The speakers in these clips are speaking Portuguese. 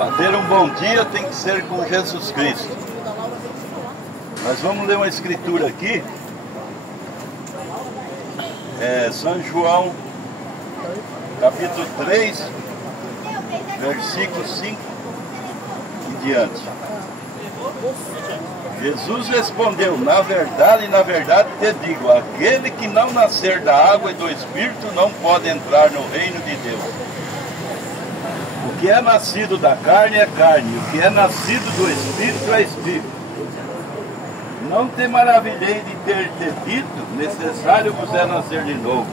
Para ter um bom dia tem que ser com Jesus Cristo. Nós vamos ler uma escritura aqui. São João, capítulo 3, versículo 5 e diante. Jesus respondeu: na verdade, te digo, aquele que não nascer da água e do Espírito não pode entrar no reino de Deus. O que é nascido da carne é carne, o que é nascido do Espírito é Espírito. Não te maravilhei de ter te dito, necessário vos é nascer de novo.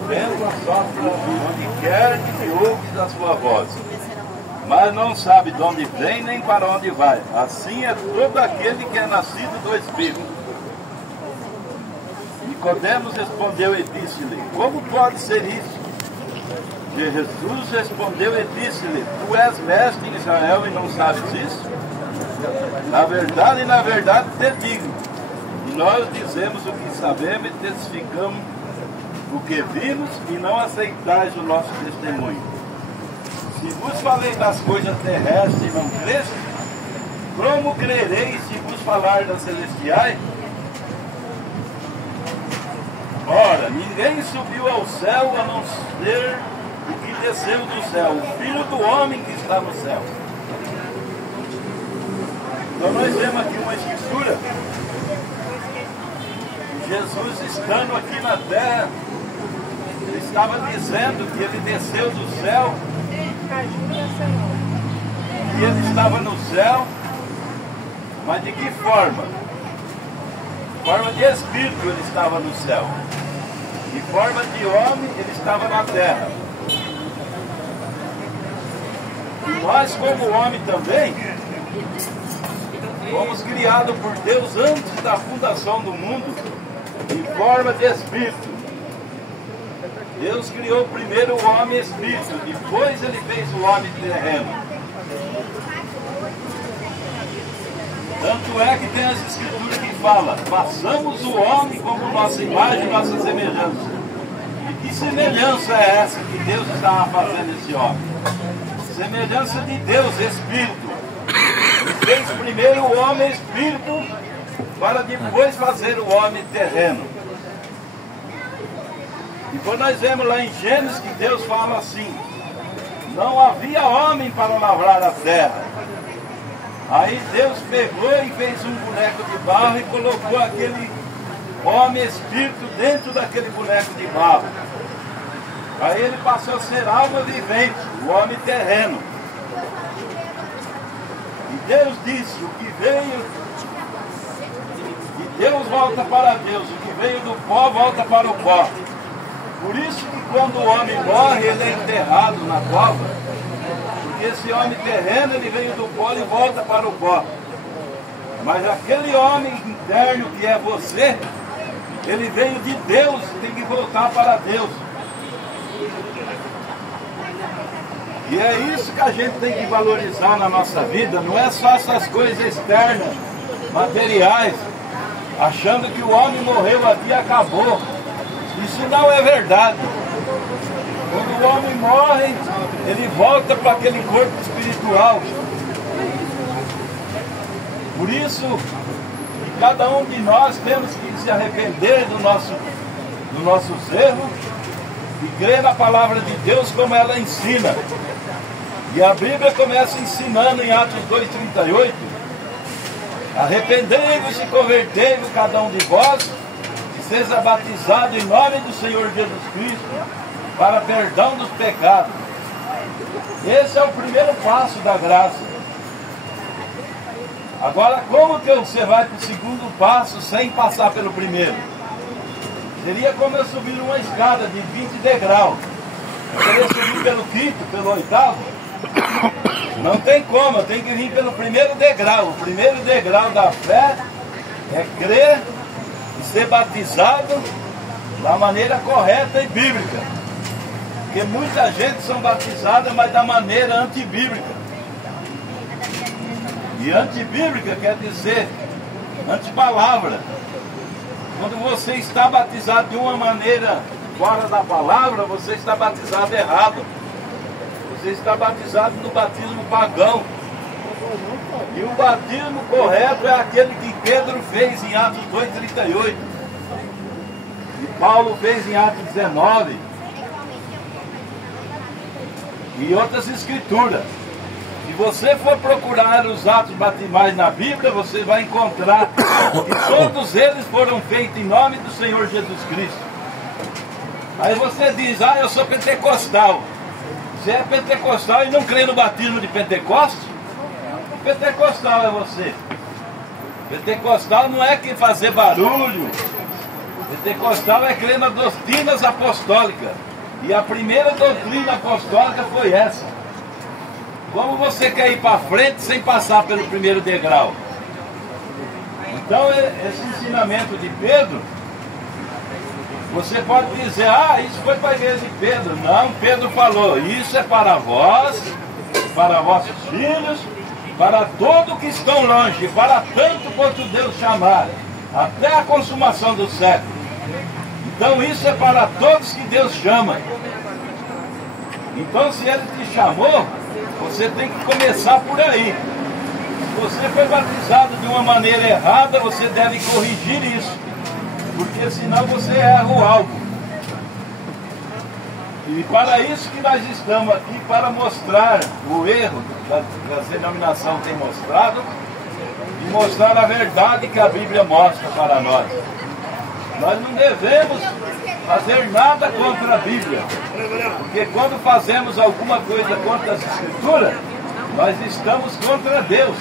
O vento assopra onde quer que ouves a sua voz, mas não sabe de onde vem nem para onde vai. Assim é todo aquele que é nascido do Espírito. Nicodemos respondeu e disse-lhe: como pode ser isso? Jesus respondeu e disse-lhe: tu és mestre em Israel e não sabes isso? Na verdade te digo, e nós dizemos o que sabemos e testificamos o que vimos, e não aceitais o nosso testemunho. Se vos falei das coisas terrestres e não creste, como crereis se vos falar das celestiais? Ora, ninguém subiu ao céu a não ser o que desceu do céu, o Filho do Homem que está no céu. Então nós vemos aqui uma escritura. Jesus, estando aqui na terra, ele estava dizendo que ele desceu do céu, e ele estava no céu, mas de que forma? De forma de espírito ele estava no céu, de forma de homem ele estava na terra. E nós, como homem também, fomos criados por Deus antes da fundação do mundo, em forma de espírito. Deus criou primeiro o homem espírito, depois ele fez o homem terreno. Tanto é que tem as escrituras que falam: façamos o homem como nossa imagem e nossa semelhança. E que semelhança é essa que Deus estava fazendo esse homem? Semelhança de Deus, espírito. Ele fez primeiro o homem espírito, para depois fazer o homem terreno. E quando nós vemos lá em Gênesis que Deus fala assim: não havia homem para lavrar a terra. Aí Deus pegou e fez um boneco de barro e colocou aquele homem espírito dentro daquele boneco de barro. Aí ele passou a ser alma vivente, o homem terreno. E Deus disse: o que veio de Deus volta para Deus, o que veio do pó volta para o pó. Por isso que quando o homem morre, ele é enterrado na cova, porque esse homem terreno, ele veio do pó e volta para o pó. Mas aquele homem interno que é você, ele veio de Deus, tem que voltar para Deus. E é isso que a gente tem que valorizar na nossa vida, não é só essas coisas externas, materiais, achando que o homem morreu aqui e acabou. Isso não é verdade. Quando o homem morre, ele volta para aquele corpo espiritual. Por isso, cada um de nós temos que se arrepender dos nossos erros e crer na palavra de Deus como ela ensina. E a Bíblia começa ensinando em Atos 2,38: arrependei-vos e convertei-vos cada um de vós, e seja batizado em nome do Senhor Jesus Cristo, para perdão dos pecados. Esse é o primeiro passo da graça. Agora, como que você vai para o segundo passo sem passar pelo primeiro? Seria como eu subir uma escada de 20 degraus. Eu queria subir pelo quinto, pelo oitavo. Não tem como, eu tenho que vir pelo primeiro degrau. O primeiro degrau da fé é crer e ser batizado da maneira correta e bíblica. Porque muita gente são batizadas, mas da maneira antibíblica. E antibíblica quer dizer antipalavra. Quando você está batizado de uma maneira fora da palavra, você está batizado errado. Você está batizado no batismo pagão. E o batismo correto é aquele que Pedro fez em Atos 2,38. E Paulo fez em Atos 19. E outras escrituras. Se você for procurar os atos batismais na Bíblia, você vai encontrar que todos eles foram feitos em nome do Senhor Jesus Cristo. Aí você diz, eu sou pentecostal. Você é pentecostal e não crê no batismo de Pentecostes? Pentecostal é você. Pentecostal não é que fazer barulho. Pentecostal é crer nas doutrinas apostólicas. E a primeira doutrina apostólica foi essa. Como você quer ir para frente sem passar pelo primeiro degrau? Então esse ensinamento de Pedro, você pode dizer, isso foi para a igreja de Pedro. Não, Pedro falou, isso é para vós, para vossos filhos, para todos que estão longe, para tanto quanto Deus chamar, até a consumação do século. Então isso é para todos que Deus chama. Então se Ele te chamou, você tem que começar por aí. Se você foi batizado de uma maneira errada, você deve corrigir isso, porque senão você erra o alvo. E para isso que nós estamos aqui, para mostrar o erro que a denominação tem mostrado e mostrar a verdade que a Bíblia mostra para nós. Nós não devemos fazer nada contra a Bíblia, porque quando fazemos alguma coisa contra as Escrituras, nós estamos contra Deus.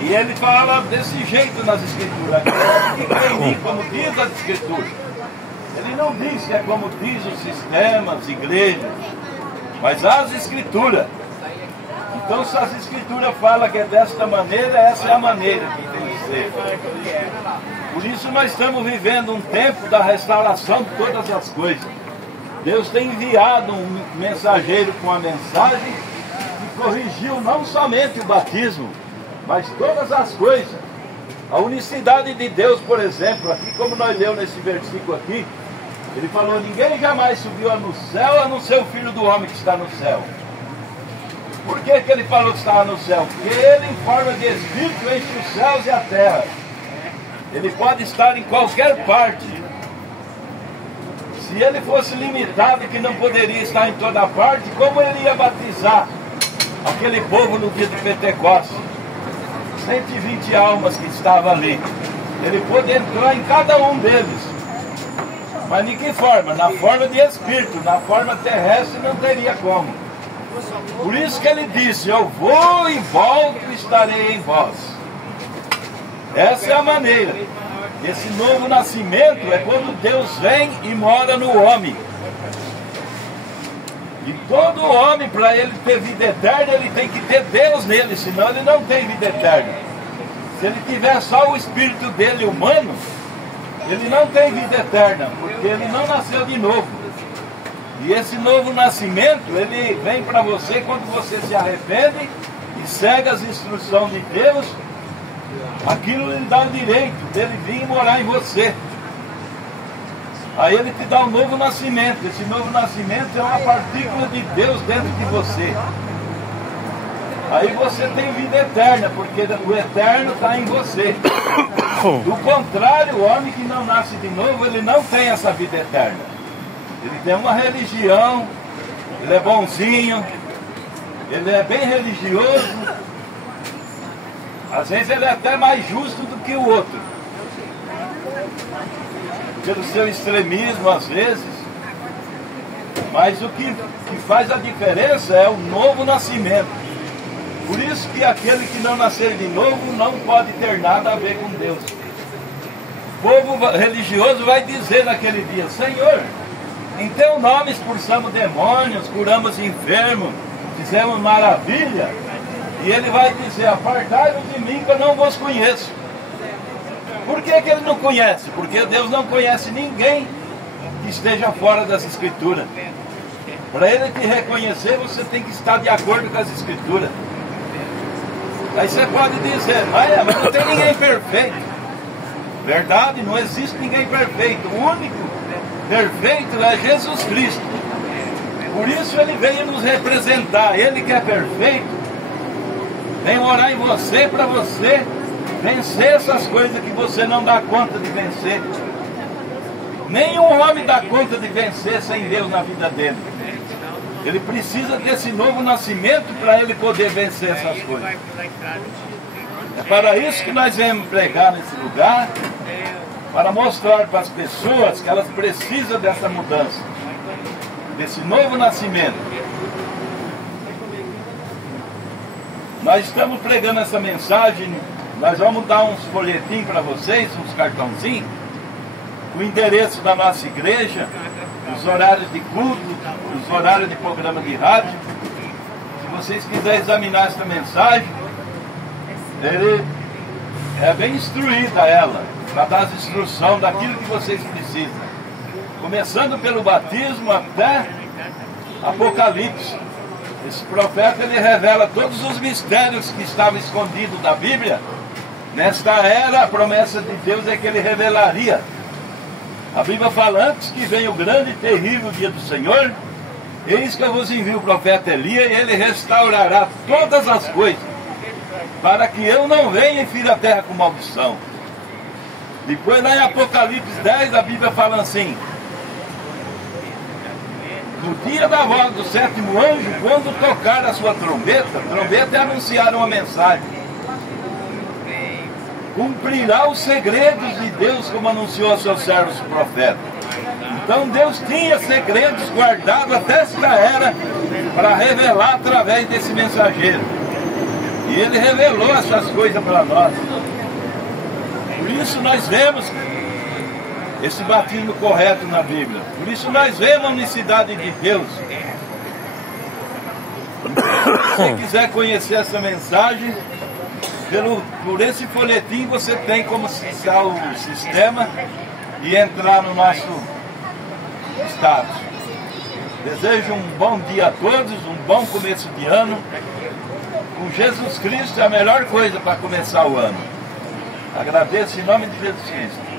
E ele fala desse jeito nas Escrituras, que crê em mim, como diz as Escrituras. Ele não diz que é como diz os sistemas, igrejas, mas as Escrituras. Então se as Escrituras falam que é desta maneira, essa é a maneira que tem que ser. Por isso nós estamos vivendo um tempo da restauração de todas as coisas. Deus tem enviado um mensageiro com a mensagem que corrigiu não somente o batismo, mas todas as coisas. A unicidade de Deus, por exemplo, aqui como nós lemos nesse versículo aqui, ele falou, ninguém jamais subiu no céu, a não ser o Filho do Homem que está no céu. Por que ele falou que estava no céu? Porque ele, em forma de Espírito, enche os céus e a terra. Ele pode estar em qualquer parte. Se ele fosse limitado e que não poderia estar em toda parte, como ele ia batizar aquele povo no dia de Pentecostes? 120 almas que estavam ali. Ele pôde entrar em cada um deles. Mas de que forma? Na forma de Espírito. Na forma terrestre não teria como. Por isso que ele disse, eu vou e volto e estarei em vós. Essa é a maneira. Esse novo nascimento é quando Deus vem e mora no homem. E todo homem, para ele ter vida eterna, ele tem que ter Deus nele, senão ele não tem vida eterna. Se ele tiver só o espírito dele humano, ele não tem vida eterna, porque ele não nasceu de novo. E esse novo nascimento, ele vem para você quando você se arrepende e segue as instruções de Deus. Aquilo lhe dá o direito dele vir morar em você. Aí ele te dá um novo nascimento. Esse novo nascimento é uma partícula de Deus dentro de você. Aí você tem vida eterna, porque o eterno está em você. Do contrário, o homem que não nasce de novo, ele não tem essa vida eterna. Ele tem uma religião, ele é bonzinho, ele é bem religioso. Às vezes ele é até mais justo do que o outro. Pelo seu extremismo, às vezes. Mas o que faz a diferença é o novo nascimento. Por isso que aquele que não nascer de novo não pode ter nada a ver com Deus. O povo religioso vai dizer naquele dia, Senhor, em teu nome expulsamos demônios, curamos enfermos, fizemos maravilha. E ele vai dizer, apartai-vos de mim que eu não vos conheço. Por que ele não conhece? Porque Deus não conhece ninguém que esteja fora das Escrituras. Para ele te reconhecer, você tem que estar de acordo com as Escrituras. Aí você pode dizer, mas não tem ninguém perfeito. Verdade, não existe ninguém perfeito. O único perfeito é Jesus Cristo. O Por isso ele veio nos representar. Ele que é perfeito, vem orar em você para você vencer essas coisas que você não dá conta de vencer. Nenhum homem dá conta de vencer sem Deus na vida dele. Ele precisa desse novo nascimento para ele poder vencer essas coisas. É para isso que nós viemos pregar nesse lugar, para mostrar para as pessoas que elas precisam dessa mudança, desse novo nascimento. Nós estamos pregando essa mensagem, nós vamos dar uns folhetinhos para vocês, uns cartãozinhos, o endereço da nossa igreja, os horários de culto, os horários de programa de rádio. Se vocês quiserem examinar essa mensagem, ele é bem instruída ela, para dar as instruções daquilo que vocês precisam. Começando pelo batismo até Apocalipse. Esse profeta ele revela todos os mistérios que estavam escondidos da Bíblia. Nesta era, a promessa de Deus é que ele revelaria. A Bíblia fala: antes que venha o grande e terrível dia do Senhor, eis que eu vos envio o profeta Elias, e ele restaurará todas as coisas, para que eu não venha e fira a terra com maldição. Depois lá em Apocalipse 10, a Bíblia fala assim: no dia da voz do sétimo anjo, quando tocar a sua trombeta é anunciar uma mensagem, cumprirá os segredos de Deus, como anunciou a seus servos profetas. Então Deus tinha segredos guardados até esta era, para revelar através desse mensageiro. E ele revelou essas coisas para nós. Por isso nós vemos esse batismo correto na Bíblia. Por isso nós vemos a unicidade de Deus. Se você quiser conhecer essa mensagem, por esse folhetim você tem como acessar o sistema e entrar no nosso status. Desejo um bom dia a todos, um bom começo de ano. Com Jesus Cristo é a melhor coisa para começar o ano. Agradeço em nome de Jesus Cristo.